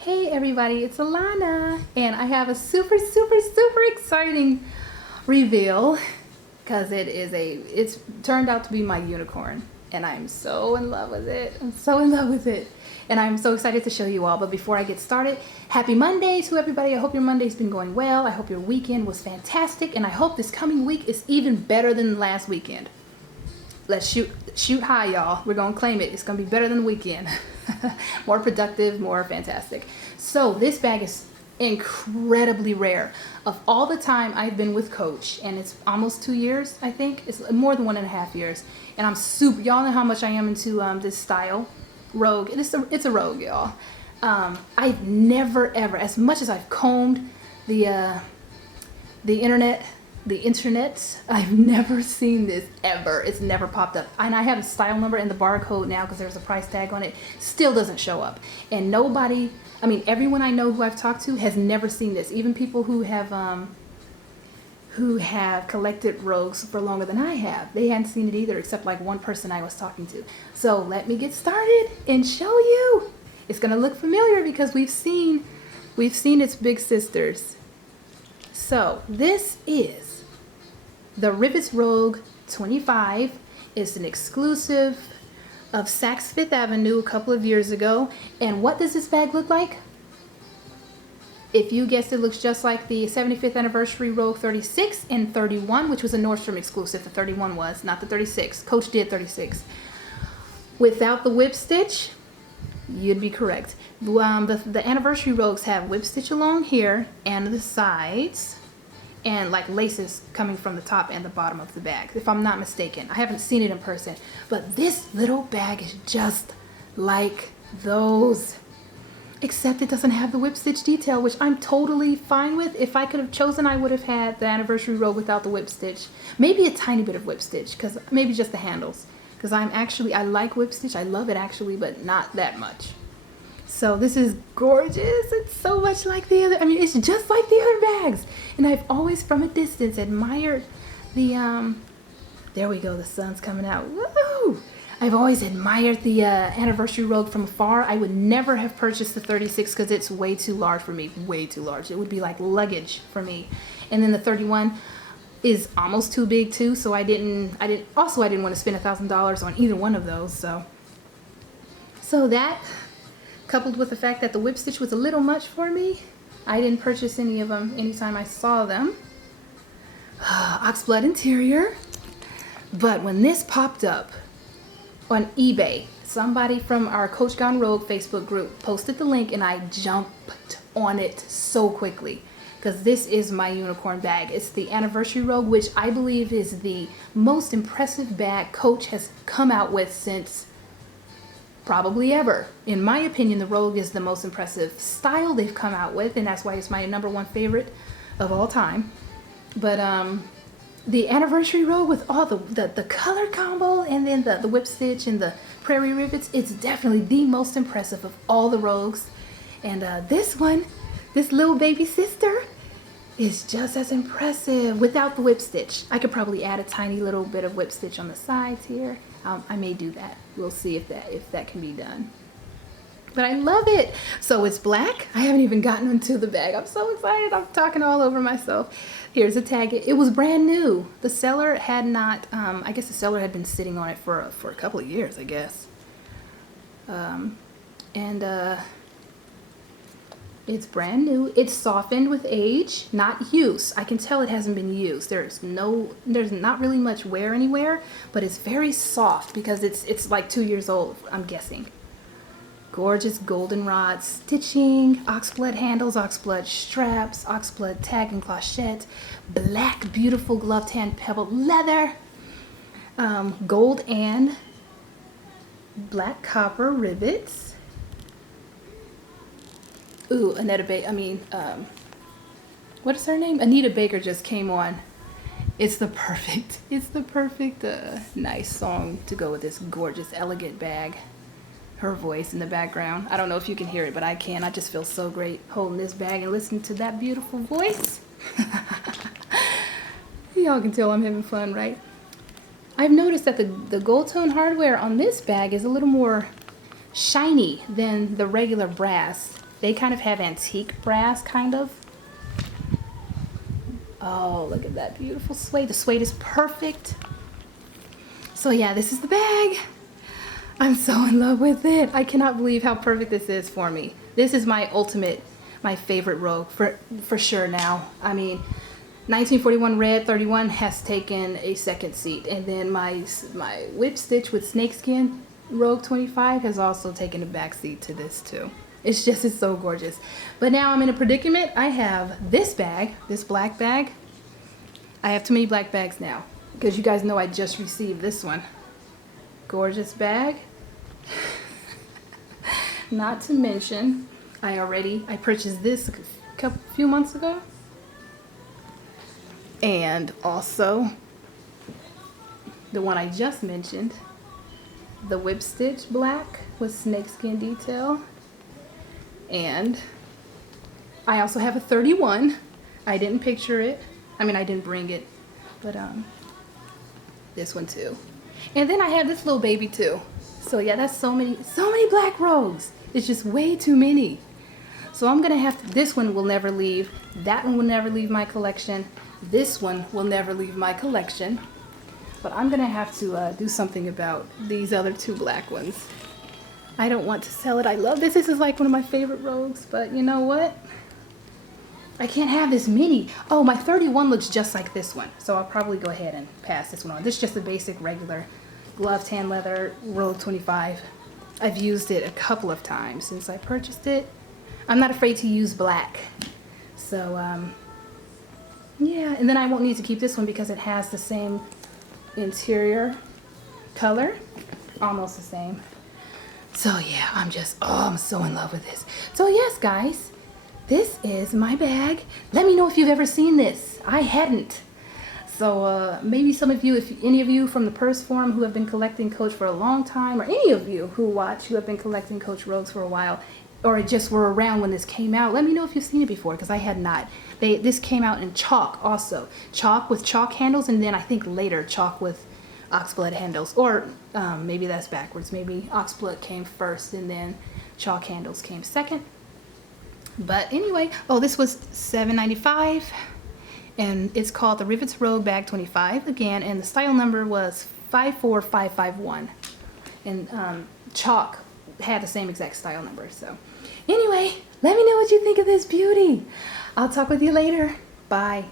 Hey everybody, it's Alana, and I have a super exciting reveal because it's turned out to be my unicorn, and I'm so in love with it. I'm so in love with it, and I'm so excited to show you all. But before I get started, happy Monday to everybody. I hope your Monday's been going well. I hope your weekend was fantastic, and I hope this coming week is even better than last weekend. Let's shoot high, y'all. We're gonna claim it. It's gonna be better than the weekend. More productive, more fantastic. So this bag is incredibly rare. Of all the time I've been with Coach, and it's almost 2 years, I think. It's more than 1.5 years. And I'm super, y'all know how much I am into this style, Rogue. It's a Rogue, y'all. I've never ever, as much as I've combed the internet, I've never seen this ever. It's never popped up. And I have a style number in the barcode now because there's a price tag on it. Still doesn't show up. And nobody, I mean, everyone I know who I've talked to has never seen this. Even people who have collected Rogues for longer than I have. They hadn't seen it either, except like one person I was talking to. So let me get started and show you. It's gonna look familiar because we've seen its big sisters. So this is the Rivets Rogue 25. It's an exclusive of Saks Fifth Avenue a couple of years ago. And what does this bag look like? If you guessed, it looks just like the 75th anniversary Rogue 36 and 31, which was a Nordstrom exclusive. The 31 was, not the 36. Coach did 36. Without the whip stitch, you'd be correct. The anniversary Rogues have whip stitch along here and the sides, and like laces coming from the top and the bottom of the bag, if I'm not mistaken. I haven't seen it in person, but this little bag is just like those, except it doesn't have the whip stitch detail, which I'm totally fine with. If I could have chosen, I would have had the anniversary Rogue without the whip stitch. Maybe a tiny bit of whip stitch, because maybe just the handles, because I like whip stitch. I love it actually, but not that much. So this is gorgeous. It's so much like the other, I mean, it's just like the other bags. And I've always from a distance admired the, there we go, the sun's coming out. Woo! I've always admired the anniversary Rogue from afar. I would never have purchased the 36 because it's way too large for me, way too large. It would be like luggage for me. And then the 31 is almost too big too, so I didn't want to spend $1,000 on either one of those. So that, coupled with the fact that the whip stitch was a little much for me, I didn't purchase any of them anytime I saw them. Oxblood interior. But when this popped up on eBay, somebody from our Coach Gone Rogue Facebook group posted the link, and I jumped on it so quickly because this is my unicorn bag. It's the anniversary Rogue, which I believe is the most impressive bag Coach has come out with since probably ever. In my opinion, the Rogue is the most impressive style they've come out with, and that's why it's my #1 favorite of all time. But the anniversary Rogue with all the color combo and then the whip stitch and the prairie rivets, it's definitely the most impressive of all the Rogues. And this one, this little baby sister, is just as impressive without the whip stitch. I could probably add a tiny little bit of whip stitch on the sides here. I may do that. We'll see if that can be done. But I love it. So it's black. I haven't even gotten into the bag. I'm so excited. I'm talking all over myself. Here's a tag. It was brand new. The seller had not, I guess the seller had been sitting on it for a couple of years, I guess. It's brand new. It's softened with age, not use. I can tell it hasn't been used. There's not really much wear anywhere, but it's very soft because it's like 2 years old, I'm guessing. Gorgeous goldenrod stitching, oxblood handles, oxblood straps, oxblood tag and clochette, black beautiful gloved hand pebbled leather, gold and black copper rivets. Ooh, what is her name? Anita Baker just came on. It's the perfect nice song to go with this gorgeous, elegant bag. Her voice in the background. I don't know if you can hear it, but I can. I just feel so great holding this bag and listening to that beautiful voice. Y'all can tell I'm having fun, right? I've noticed that the gold tone hardware on this bag is a little more shiny than the regular brass. They kind of have antique brass, kind of. Oh, look at that beautiful suede. The suede is perfect. So yeah, this is the bag. I'm so in love with it. I cannot believe how perfect this is for me. This is my ultimate, my favorite Rogue for sure now. I mean, 1941 Red 31 has taken a second seat, and then my whip stitch with snakeskin Rogue 25 has also taken a back seat to this too. It's so gorgeous. But now I'm in a predicament. I have this bag, this black bag. I have too many black bags now because you guys know I just received this one. Gorgeous bag. Not to mention, I purchased this a few months ago. And also the one I just mentioned, the whip stitch black with snakeskin detail. And I also have a 31. I didn't picture it. I mean, I didn't bring it, but this one too. And then I have this little baby too. So yeah, that's so many black Rogues. It's just way too many. So I'm gonna have to, this one will never leave. That one will never leave my collection. This one will never leave my collection. But I'm gonna have to do something about these other two black ones. I don't want to sell it. I love this. This is like one of my favorite Rogues, but you know what? I can't have this many. Oh, my 31 looks just like this one. So I'll probably go ahead and pass this one on. This is just a basic regular glove tan leather Rogue 25. I've used it a couple of times since I purchased it. I'm not afraid to use black. So, yeah. And then I won't need to keep this one because it has the same interior color. Almost the same. So yeah, I'm so in love with this. So yes, guys, this is my bag. Let me know if you've ever seen this. I hadn't. So maybe some of you, if any of you from the Purse Forum who have been collecting Coach for a long time, or any of you who have been collecting Coach Rogues for a while, or just were around when this came out, let me know if you've seen it before, because I had not. This came out in chalk also. Chalk with chalk handles, and then I think later chalk with oxblood handles, or maybe that's backwards. Maybe oxblood came first and then chalk handles came second. But anyway, oh, this was $7.95, and it's called the Rivets Rogue Bag 25 again, and the style number was 54551, and chalk had the same exact style number. So anyway, let me know what you think of this beauty. I'll talk with you later. Bye.